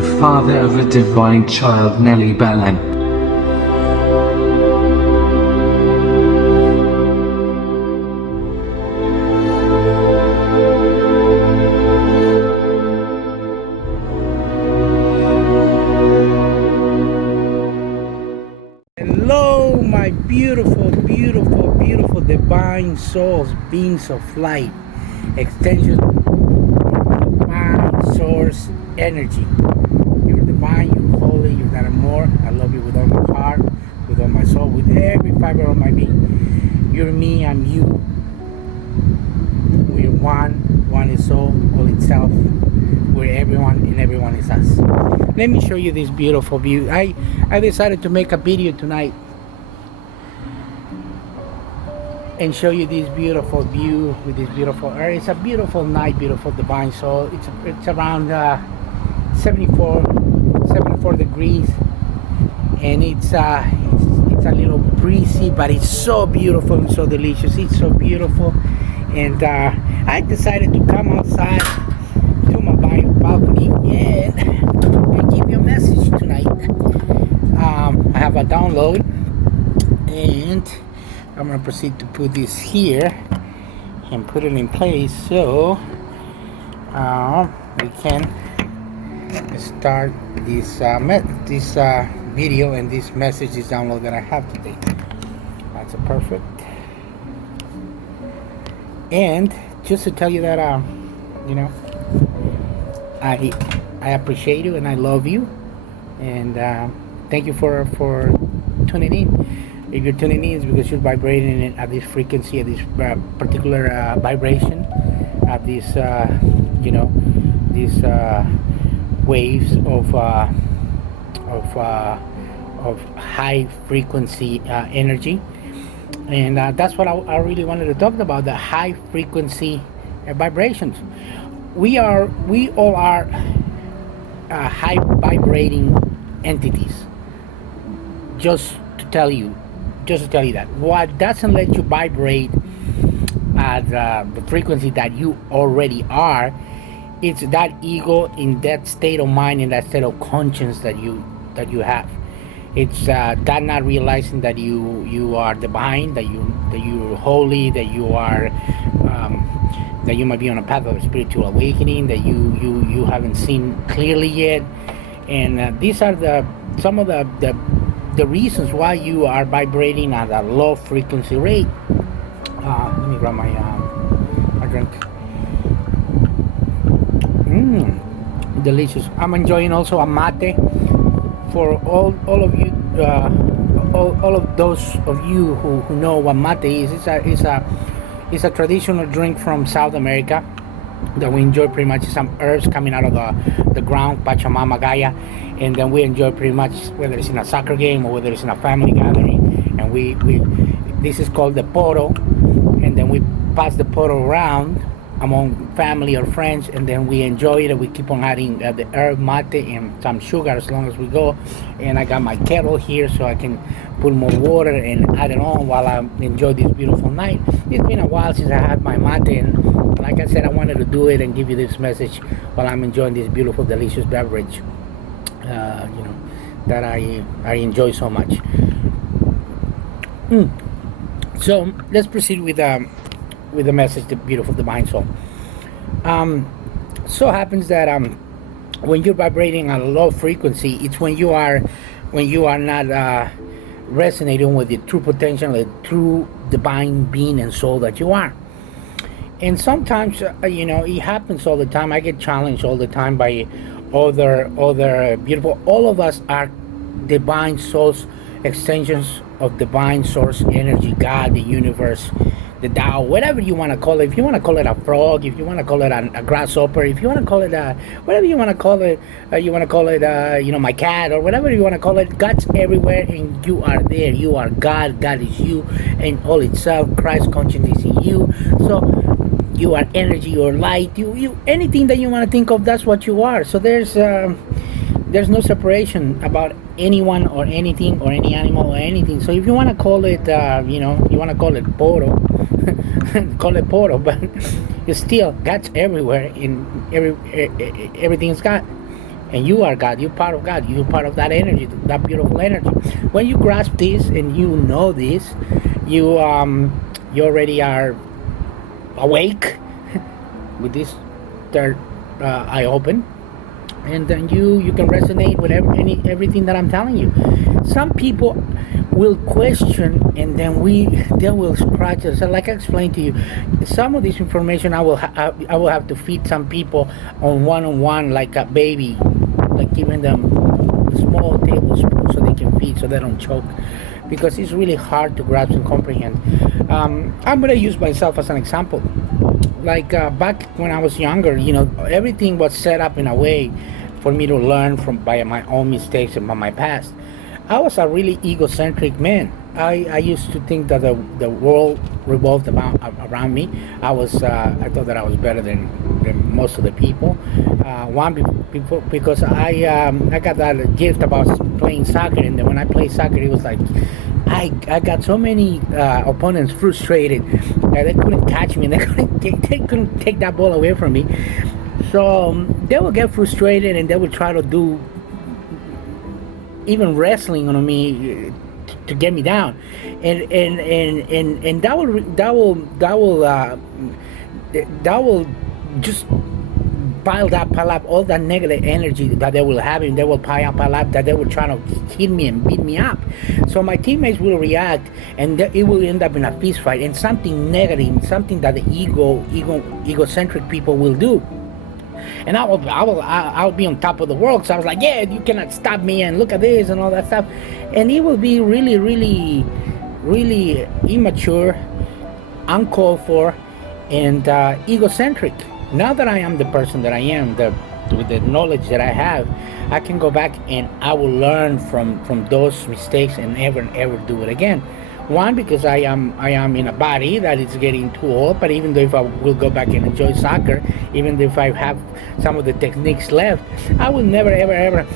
the father of a divine child, Nelly Belen. Hello, my beautiful, beautiful, beautiful divine souls, beings of light, extensions of divine source energy. You're divine, you're holy, you're not more. I love you with all my heart, with all my soul, with every fiber of my being. You're me, I'm you. We're one is all itself. We're everyone and everyone is us. Let me show you this beautiful view. I decided to make a video tonight and show you this beautiful view with this beautiful earth. It's a beautiful night, beautiful divine soul. It's around 74 degrees, and it's a little breezy, but it's so beautiful and so delicious. It's so beautiful, and I decided to come outside to my balcony and give you a message tonight. I have a download, and I'm going to proceed to put this here and put it in place so we can start this video and this message, this download that I have today. That's perfect. And just to tell you that I appreciate you and I love you, and thank you for tuning in. If you're tuning in, it's because you're vibrating at this frequency, at this particular vibration, at these these waves of high frequency energy, and that's what I really wanted to talk about: the high frequency vibrations. We all are high vibrating entities. Just to tell you that what doesn't let you vibrate at the frequency that you already are, it's that ego in that state of mind, in that state of conscience that you have. It's that not realizing that you are divine, that you're holy, that you are that you might be on a path of spiritual awakening, that you haven't seen clearly yet, and these are some of the reasons why you are vibrating at a low frequency rate. Let me grab my drink. Delicious. I'm enjoying also a mate for all of you, all of those of you who know what mate is. It's a traditional drink from South America that we enjoy pretty much. Some herbs coming out of the ground, Pachamama Gaia, and then we enjoy pretty much whether it's in a soccer game or whether it's in a family gathering. And we this is called the poro, and then we pass the poro around among family or friends, and then we enjoy it, and we keep on adding the herb mate and some sugar as long as we go. And I got my kettle here so I can put more water and add it on while I enjoy this beautiful night. It's been a while since I had my mate, and like I said, I wanted to do it and give you this message while I'm enjoying this beautiful, delicious beverage that I enjoy so much. So let's proceed with the message, the beautiful divine soul. So happens that when you're vibrating at a low frequency, it's when you are not resonating with the true potential, the true divine being and soul that you are. And sometimes it happens all the time. I get challenged all the time by other beautiful. All of us are divine souls, extensions of divine source energy, God, the universe, the Tao, whatever you want to call it. If you want to call it a frog, if you want to call it a grasshopper, if you want to call it whatever you want to call it, my cat, or whatever you want to call it. God's everywhere, and you are there. You are God. God is you, and all itself. Christ consciousness is in you. So you are energy or light. You anything that you want to think of, that's what you are. So there's no separation about anyone or anything or any animal or anything. So if you want to call it, you want to call it poro, call it poro, but it's still God's everywhere. In everything's God. and you are God. You're part of God. You're part of that energy, that beautiful energy. When you grasp this and you know this, you already are awake with this third eye open, and then you can resonate with everything that I'm telling you. Some people will question, and then they will scratch us. So like I explained to you, some of this information I will have to feed some people on one, like a baby, like giving them a small tablespoon so they can feed, so they don't choke, because it's really hard to grasp and comprehend. I'm gonna use myself as an example. Like back when I was younger, everything was set up in a way for me to learn from by my own mistakes and by my past. I was a really egocentric man. I used to think that the world revolved around me. I thought that I was better than most of the people. Because I got that gift about playing soccer, and then when I played soccer, it was like I got so many opponents frustrated that they couldn't catch me, and they couldn't take that ball away from me. So they would get frustrated, and they would try to do even wrestling on me to get me down, and that will just pile up all that negative energy that they will have, and they will pile up that they will try to hit me and beat me up. So my teammates will react, and it will end up in a fist fight and something negative, something that the egocentric people will do. And I'll be on top of the world, so I was like, yeah, you cannot stop me, and look at this and all that stuff. And it will be really, really, really immature, uncalled for, and egocentric. Now that I am the person that I am, with the knowledge that I have, I can go back and I will learn from those mistakes and ever do it again. One, because I am in a body that is getting too old, but even though if I will go back and enjoy soccer, even though if I have some of the techniques left, I will never ever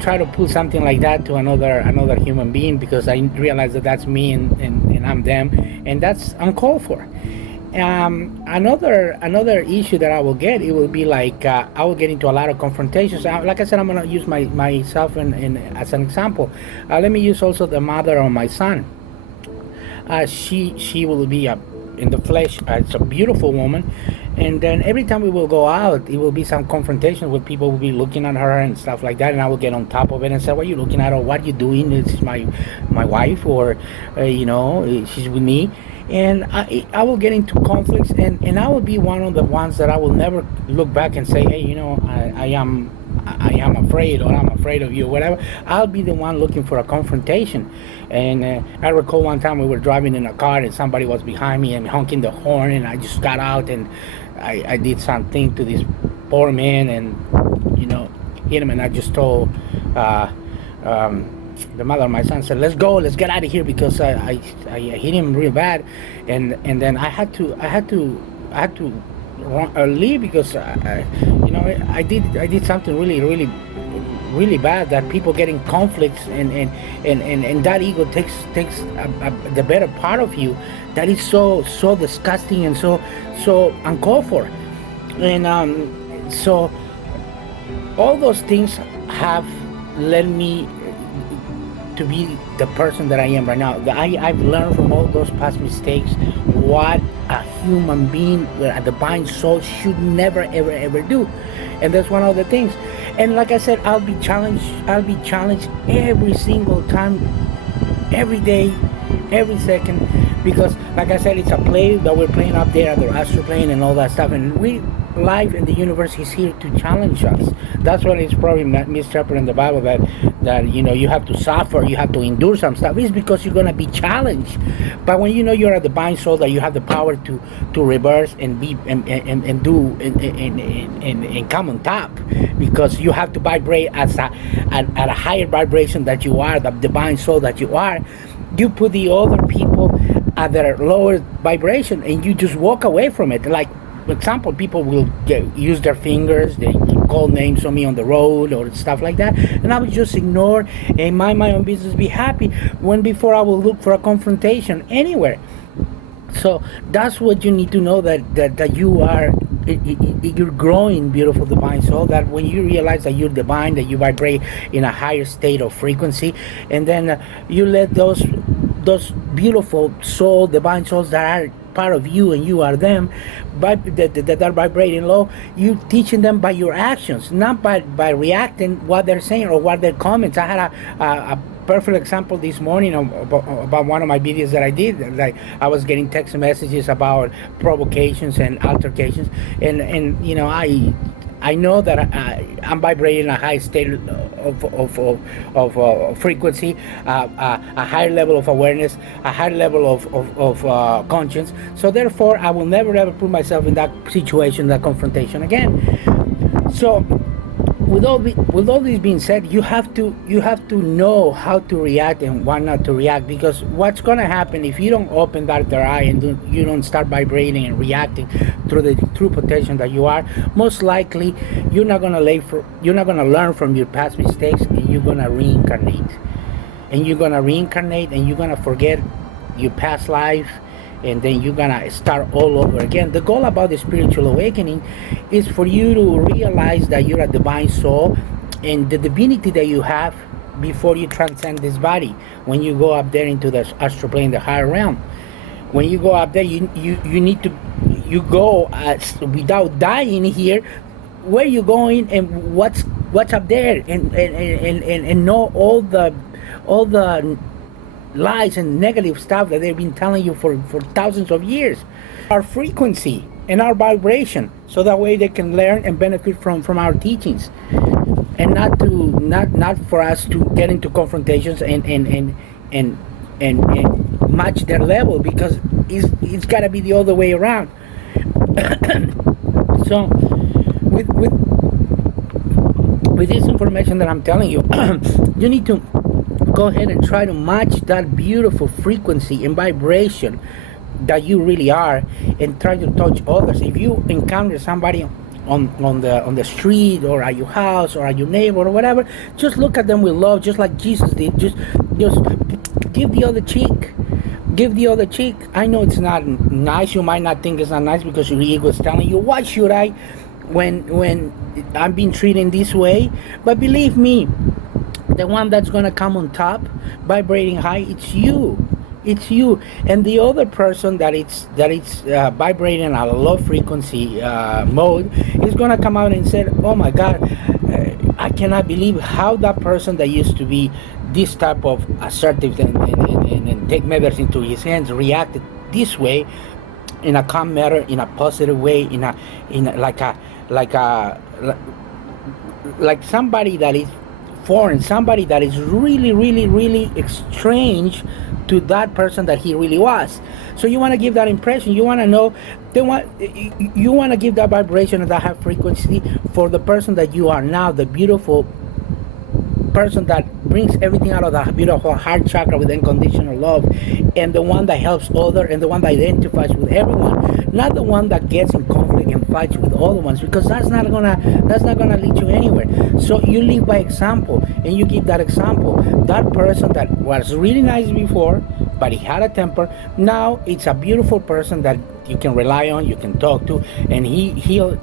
try to pull something like that to another human being, because I realize that that's me and I'm them, and that's uncalled for. Another issue that I will get, it will be like I will get into a lot of confrontations. Like I said, I'm gonna use myself as an example. Let me use also the mother of my son. She will be in the flesh. It's a beautiful woman, and then every time we will go out, it will be some confrontation where people will be looking at her and stuff like that, and I will get on top of it and say, "What are you looking at? Or what are you doing? This is my wife, or she's with me." And I will get into conflicts, and I will be one of the ones that I will never look back and say, hey, I am afraid, or I'm afraid of you, whatever. I'll be the one looking for a confrontation. And I recall one time we were driving in a car, and somebody was behind me and honking the horn, and I just got out, and I did something to this poor man, and hit him. And I just told the mother of my son, said, let's go, let's get out of here, because I hit him real bad, and then I had to leave, because I did something really bad, that people get in conflicts, and that ego takes the better part of you, that is so disgusting and so uncalled for. And so all those things have led me to be the person that I am right now. I've learned from all those past mistakes what a human being, a divine soul, should never ever do. And that's one of the things. And like I said, I'll be challenged every single time, every day, every second, because like I said, it's a play that we're playing up there at the astral plane and all that stuff, and life in the universe is here to challenge us. That's what it's probably misinterpreted in the Bible, that you have to suffer, you have to endure some stuff. It's because you're gonna be challenged. But when you're a divine soul, that you have the power to reverse and be and do and come on top, because you have to vibrate at a higher vibration that you are, the divine soul that you are. You put the other people at their lower vibration, and you just walk away from it. Like, for example, people will use their fingers, they call names on me on the road or stuff like that, and I would just ignore and mind my own business, be happy, when before I will look for a confrontation anywhere. So that's what you need to know, that you are you're growing, beautiful divine soul, that when you realize that you're divine, that you vibrate in a higher state of frequency, and then you let those beautiful soul, divine souls that are part of you and you are them, that are vibrating low, you teaching them by your actions, not by reacting what they're saying or what their comments. I had a perfect example this morning about one of my videos that I did. Like, I was getting text messages about provocations and altercations, and you know, I know that I'm vibrating a high state of frequency, a higher level of awareness, a higher level of conscience. So therefore, I will never ever put myself in that situation, that confrontation again. So with all this being said, you have to know how to react and what not to react, because what's going to happen if you don't open that third eye and you don't start vibrating and reacting through the true potential that you are, most likely you're not going to learn from your past mistakes, and you're going to reincarnate, and you're going to forget your past life, and then you're gonna start all over again. The goal about the spiritual awakening is for you to realize that you're a divine soul, and the divinity that you have before you transcend this body. When you go up there into the astral plane, the higher realm, when you go up there, you need to go without dying here. Where you going and what's up there, and know all the lies and negative stuff that they've been telling you for thousands of years. Our frequency and our vibration, so that way they can learn and benefit from our teachings, and not for us to get into confrontations and match their level, because it's got to be the other way around. So with this information that I'm telling you, you need to go ahead and try to match that beautiful frequency and vibration that you really are, and try to touch others. If you encounter somebody on the street, or at your house, or at your neighbor, or whatever, just look at them with love, just like Jesus did. Just give the other cheek. Give the other cheek. I know it's not nice. You might not think it's not nice because your ego is telling you, why should I, when I'm being treated this way? But believe me, the one that's going to come on top, vibrating high, it's you. And the other person that it's vibrating at a low frequency mode is going to come out and say, oh my God, I cannot believe how that person that used to be this type of assertive and take matters into his hands reacted this way, in a calm manner, in a positive way, in a like somebody that is foreign, somebody that is really strange to that person that he really was. So you want to give that impression. You want to know, you want to give that vibration of that high frequency for the person that you are now, the beautiful person that brings everything out of the beautiful heart chakra with unconditional love, and the one that helps others, and the one that identifies with everyone, not the one that gets in conflict and fights with other ones, because that's not gonna lead you anywhere. So you live by example, and you give that example. That person that was really nice before, but he had a temper, now it's a beautiful person that you can rely on, you can talk to, and he'll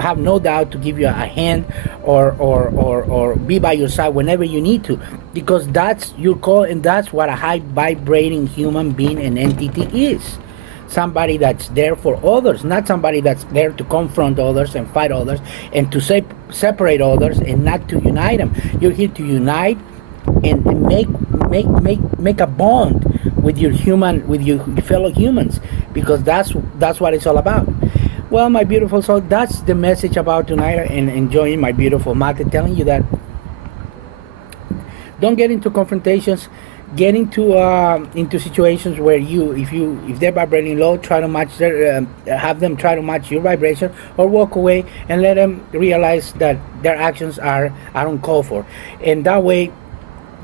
have no doubt to give you a hand, or be by your side whenever you need to, because that's your call, and that's what a high vibrating human being and entity is. Somebody that's there for others, not somebody that's there to confront others and fight others and to separate others and not to unite them. You're here to unite and make a bond with your fellow humans, because that's what it's all about. Well, my beautiful soul, that's the message about tonight, and enjoying my beautiful mate, telling you that don't get into confrontations. Get into situations where if they're vibrating low, try to match have them try to match your vibration, or walk away and let them realize that their actions are uncalled for, and that way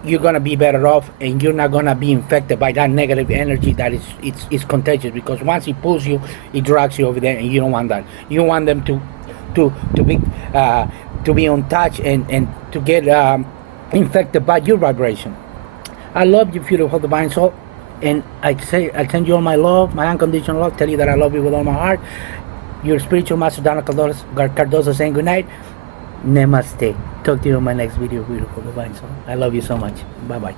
you're gonna be better off, and you're not gonna be infected by that negative energy that is contagious, because once it pulls you, it drags you over there, and you don't want that. You want them to be on touch and to get infected by your vibration. I love you, beautiful divine soul, and I send you all my love, my unconditional love. Tell you that I love you with all my heart. Your spiritual master, Donald Cardoso, saying good night. Namaste. Talk to you in my next video, beautiful divine soul. I love you so much. Bye bye.